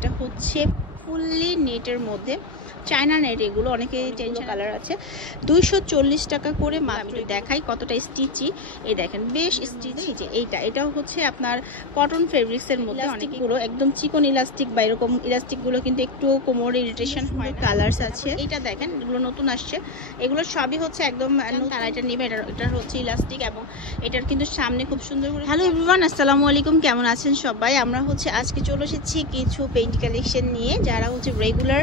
এটা হচ্ছে ফুললি নেটের মধ্যে চায়না নেট, এগুলো অনেকে টেনশন কালার আছে 240 টাকা করে মাত্র। দেখাই কতটা স্টিচি, এই দেখেন বেশ স্টিচি। এই যে এটাও হচ্ছে আপনার কটন ফেব্রিক্স এর মধ্যে, অনেকগুলো একদম চিকন ইলাস্টিক বা এরকম ইলাস্টিক গুলো কিন্তু একটু কোমর ইরিটেশন হয়। কালার্স আছে, এটা দেখেন এগুলো নতুন আসছে, এগুলো সবই হচ্ছে একদম তারা এটা নেবে। এটা হচ্ছে ইলাস্টিক এবং এটার কিন্তু সামনে খুব সুন্দর করে। হ্যালো এভরিওয়ান, আসসালামু আলাইকুম, কেমন আছেন সবাই? আমরা হচ্ছে আজকে চলে এসেছি কিছু পেইন্ট কালেকশন নিয়ে। যারা হচ্ছে রেগুলার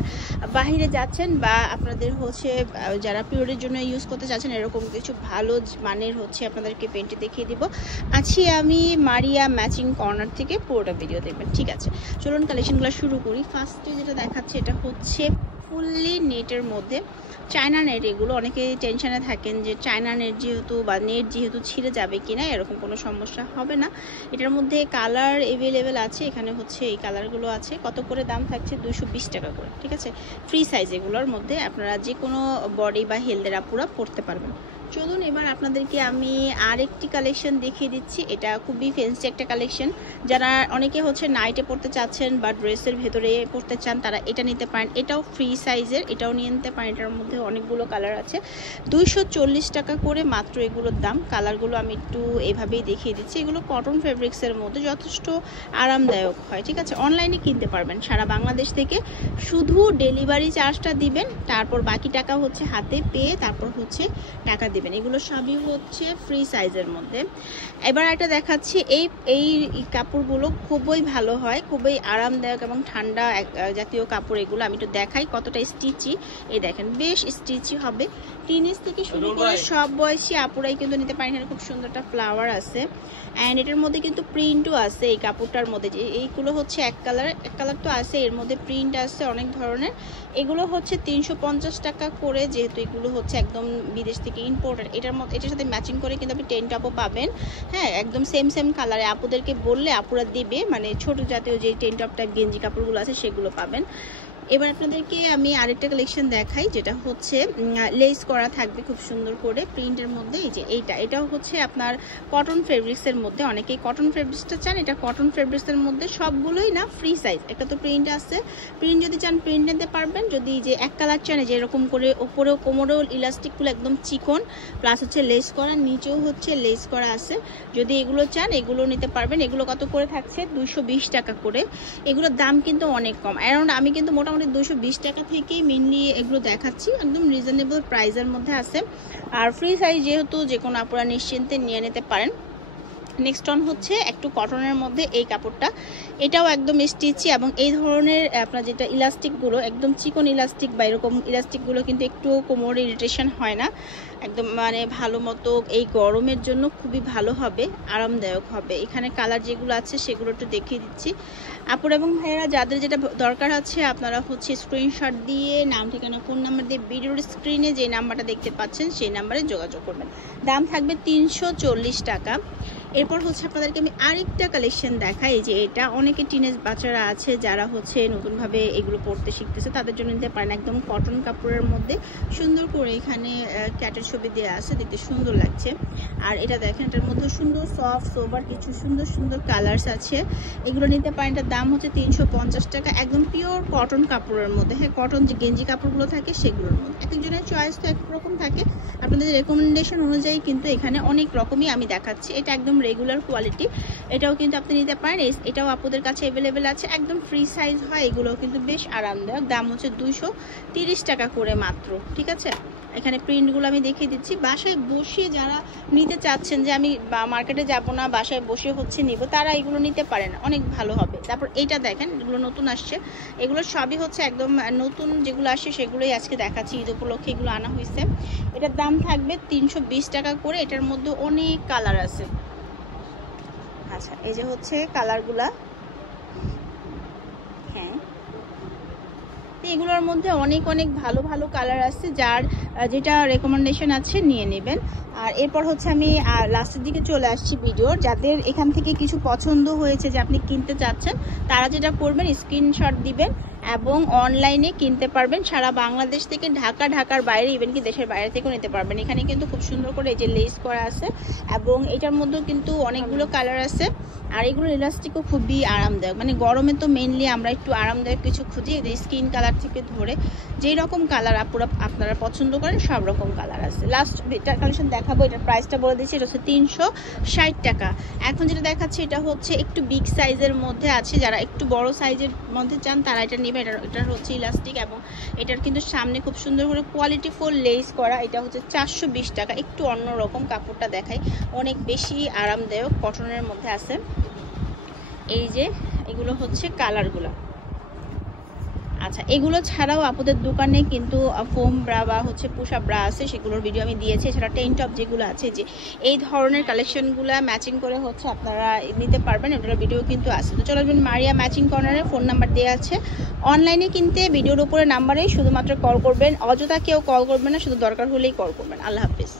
বাহিরে যাচ্ছেন বা আপনাদের হচ্ছে যারা পিরিয়ডের জন্য ইউজ করতে চাচ্ছেন, এরকম কিছু ভালো মানের হচ্ছে আপনাদেরকে পেইন্ট দেখিয়ে দিব। আছি আমি মারিয়া ম্যাচিং কর্নার থেকে, পুরোটা ভিডিও দেখবেন, ঠিক আছে? চলুন কালেকশনগুলো শুরু করি। ফার্স্টে যেটা দেখাচ্ছে এটা হচ্ছে ফুললি নেটের মধ্যে চায়না নেট, এগুলো অনেকে টেনশনে থাকেন যে চায়না নেট যেহেতু বা নেট যেহেতু ছিঁড়ে যাবে কিনা, এরকম কোনো সমস্যা হবে না। এটার মধ্যে কালার এভেলেবেল আছে, এখানে হচ্ছে এই কালারগুলো আছে। কত করে দাম থাকছে? 220 টাকা করে, ঠিক আছে? ফ্রি সাইজ, এগুলোর মধ্যে আপনারা যে কোনো বডি বা হেলথের আপুরা পরতে পারবেন। চলুন এবার আপনাদেরকে আমি আরেকটি কালেকশন দেখিয়ে দিচ্ছি। এটা খুবই ফ্যান্সি একটা কালেকশন, যারা অনেকে হচ্ছে নাইটে পরতে চাচ্ছেন বা ড্রেসের ভেতরে পরতে চান তারা এটা নিতে পারেন। এটাও ফ্রি সাইজের, এটাও নিয়ে নিতে পারেন। এটার মধ্যে অনেকগুলো কালার আছে, 240 টাকা করে মাত্র এগুলোর দাম। কালারগুলো আমি একটু এভাবেই দেখিয়ে দিচ্ছি। এগুলো কটন ফেব্রিক্সের মধ্যে যথেষ্ট আরামদায়ক হয়, ঠিক আছে? অনলাইনে কিনতে পারবেন সারা বাংলাদেশ থেকে, শুধু ডেলিভারি চার্জটা দিবেন, তারপর বাকি টাকা হচ্ছে হাতে পেয়ে তারপর হচ্ছে টাকা দিবেন। এগুলো সবই হচ্ছে ফ্রি সাইজের মধ্যে। এবার একটা দেখাচ্ছি, এই কাপড়গুলো খুবই ভালো হয়, খুবই আরামদায়ক এবং ঠান্ডা জাতীয় কাপড়। এগুলো আমি একটু দেখাই কতটা স্টিচি, এই দেখেন বেশ স্টিচি হবে। টিনেজ থেকে শুরু করে সব বয়সী আপুরাই কিন্তু নিতে পারেন। এখানে খুব সুন্দর একটা ফ্লাওয়ার আছে অ্যান্ড এটার মধ্যে কিন্তু প্রিন্টও আছে এই কাপড়টার মধ্যে। যে এইগুলো হচ্ছে এক কালার তো আছে, এর মধ্যে প্রিন্ট আছে অনেক ধরনের। এগুলো হচ্ছে 350 টাকা করে, যেহেতু এগুলো হচ্ছে একদম বিদেশ থেকে ইম্পোর্টেড। এটার সাথে ম্যাচিং করে কিন্তু আপনি টেন টপও পাবেন। হ্যাঁ, একদম সেম কালারে আপুদেরকে বললে আপুরা দিবে, মানে ছোট জাতীয় যে টেন টপ টাইপ গেঞ্জি কাপড়গুলো আছে সেগুলো পাবেন। এবার আপনাদেরকে আমি আরেকটা কালেকশন দেখাই, যেটা হচ্ছে লেস করা থাকবে খুব সুন্দর করে প্রিন্টের মধ্যে। এই যে এটাও হচ্ছে আপনার কটন ফেব্রিক্সের মধ্যে, অনেকেই কটন ফেব্রিক্সটা চান। এটা কটন ফেব্রিক্সের মধ্যে সবগুলোই না ফ্রি সাইজ। একটা তো প্রিন্ট আছে, প্রিন্ট যদি চান প্রিন্ট নিতে পারবেন। যদি যে এক কালার চান, যে এরকম করে ওপরেও কোমরেও ইলাস্টিকগুলো একদম চিকন, প্লাস হচ্ছে লেস করা, নিচেও হচ্ছে লেস করা আছে। যদি এগুলো চান এগুলো নিতে পারবেন। এগুলো কত করে থাকছে? 220 টাকা করে। এগুলোর দাম কিন্তু অনেক কম, অ্যারাউন্ড আমি কিন্তু মোটামুটি 220 টাকা থেকেই মেনলি এগুলো দেখাচ্ছি, একদম রিজনেবল প্রাইসের মধ্যে আছে। আর ফ্রি সাইজ যেহেতু, যে কোনো আপনারা নিশ্চিন্তে নিয়ে নিতে পারেন। নেক্সট অন হচ্ছে একটু কটনের মধ্যে এই কাপড়টা, এটাও একদম স্টিচি এবং এই ধরনের আপনার যেটা ইলাস্টিকগুলো একদম চিকন ইলাস্টিক বা এরকম ইলাস্টিকগুলো কিন্তু একটু কোমর ইরিটেশন হয় না, একদম মানে ভালো মতো এই গরমের জন্য খুবই ভালো হবে, আরামদায়ক হবে। এখানে কালার যেগুলো আছে সেগুলো একটু দেখিয়ে দিচ্ছি। আপুর এবং ভাইয়েরা যাদের যেটা দরকার আছে আপনারা হচ্ছে স্ক্রিনশট দিয়ে নাম ঠিকানা ফোন নাম্বার দিয়ে ভিডিওর স্ক্রিনে যে নাম্বারটা দেখতে পাচ্ছেন সেই নাম্বারে যোগাযোগ করবেন। দাম থাকবে 340 টাকা। এরপর হচ্ছে আপনাদেরকে আমি আরেকটা কালেকশন দেখাই। যে এটা অনেকে টিনেজ বাচ্চারা আছে যারা হচ্ছে নতুনভাবে এগুলো পড়তে শিখতেছে, তাদের জন্য নিতে পারেন। একদম কটন কাপড়ের মধ্যে সুন্দর করে এখানে ক্যাটের ছবি দেওয়া আছে, দেখতে সুন্দর লাগছে। আর এটা দেখেন, এটার মধ্যে সুন্দর সফট সোবার কিছু সুন্দর কালার্স আছে, এগুলো নিতে পারেন। এটার দাম হচ্ছে 350 টাকা, একদম পিওর কটন কাপড়ের মধ্যে। হ্যাঁ, কটন যে গেঞ্জি কাপড়গুলো থাকে সেগুলোর মধ্যে। এক একজনের চয়েস তো এক রকম থাকে, আপনাদের রেকমেন্ডেশন অনুযায়ী কিন্তু এখানে অনেক রকমই আমি দেখাচ্ছি। এটা একদম রেগুলার কোয়ালিটি, এটাও কিন্তু আপনি নিতে পারেন। এটাও আপনাদের কাছে অ্যাভেলেবেল আছে, একদম ফ্রি সাইজ হয়। এগুলো কিন্তু বেশ আরামদায়ক, দাম হচ্ছে 230 টাকা করে মাত্র, ঠিক আছে? এখানে প্রিন্টগুলো আমি দেখিয়ে দিচ্ছি। বাসায় বসে যারা নিতে চাচ্ছেন যে আমি মার্কেটে যাব না, বাসায় বসে হচ্ছে নিব, তারা এগুলো নিতে পারেন, অনেক ভালো হবে। তারপর এইটা দেখেন, এগুলো নতুন আসছে, এগুলো সবই হচ্ছে একদম নতুন যেগুলো আসছে সেগুলোই আজকে দেখাচ্ছি। ঈদ উপলক্ষে এগুলো আনা হয়েছে। এটার দাম থাকবে 320 টাকা করে। এটার মধ্যে অনেক কালার আছে। আচ্ছা, এই যে হচ্ছে কালারগুলা, হ্যাঁ এগুলোর মধ্যে অনেক ভালো কালার আছে, যার যেটা রেকমেন্ডেশন আছে নিয়ে নেবেন। আর এরপর হচ্ছে আমি লাস্টের দিকে চলে আসছি ভিডিওর। যাদের এখান থেকে কিছু পছন্দ হয়েছে যে আপনি কিনতে চাচ্ছেন, তারা যেটা করবেন স্ক্রিনশট দিবেন এবং অনলাইনে কিনতে পারবেন সারা বাংলাদেশ থেকে, ঢাকার বাইরে, ইভেন কি দেশের বাইরে থেকেও নিতে পারবেন। এখানে কিন্তু খুব সুন্দর করে এই যে লেস করা আছে এবং এটার মধ্যেও কিন্তু অনেকগুলো কালার আছে। আর এগুলো ইলাস্টিকও খুবই আরামদায়ক, মানে গরমে তো মেইনলি আমরা একটু আরামদায়ক কিছু খুঁজি, স্কিন কালার থেকে ধরে যেই রকম কালার আপনারা পছন্দ করেন সব রকম কালার আছে। লাস্ট এটার কালেকশন দেখাবো, এটার প্রাইসটা বলে দিচ্ছি, এটা হচ্ছে 360 টাকা। এখন যেটা দেখাচ্ছি এটা হচ্ছে একটু বিগ সাইজের মধ্যে আছে, যারা একটু বড় সাইজের মধ্যে চান তারা এটা নেবে। এটা হচ্ছে ইলাস্টিক এবং এটার কিন্তু সামনে খুব সুন্দর করে কোয়ালিটিফুল লেস করা। এটা হচ্ছে 420 টাকা। একটু অন্যরকম কাপড়টা দেখাই, অনেক বেশি আরামদায়ক, কটনের মধ্যে আছে। এই যে এগুলো হচ্ছে কালারগুলো। আচ্ছা, এগুলো ছাড়াও আপনাদের দোকানে কিন্তু ফোম ব্রা বা হচ্ছে পুশা ব্রা আছে, সেগুলোর ভিডিও আমি দিয়েছি। এছাড়া টেন টপ যেগুলো আছে, যে এই ধরনের কালেকশনগুলো ম্যাচিং করে হচ্ছে আপনারা নিতে পারবেন, এটার ভিডিও কিন্তু আছে। তো চলে আসবেন মারিয়া ম্যাচিং কর্নারে, ফোন নাম্বার দেওয়া আছে। অনলাইনে কিনতে ভিডিওর উপরে নাম্বারেই শুধুমাত্র কল করবেন, অযথা কেউ কল করবেন না, শুধু দরকার হলেই কল করবেন। আল্লাহ হাফিজ।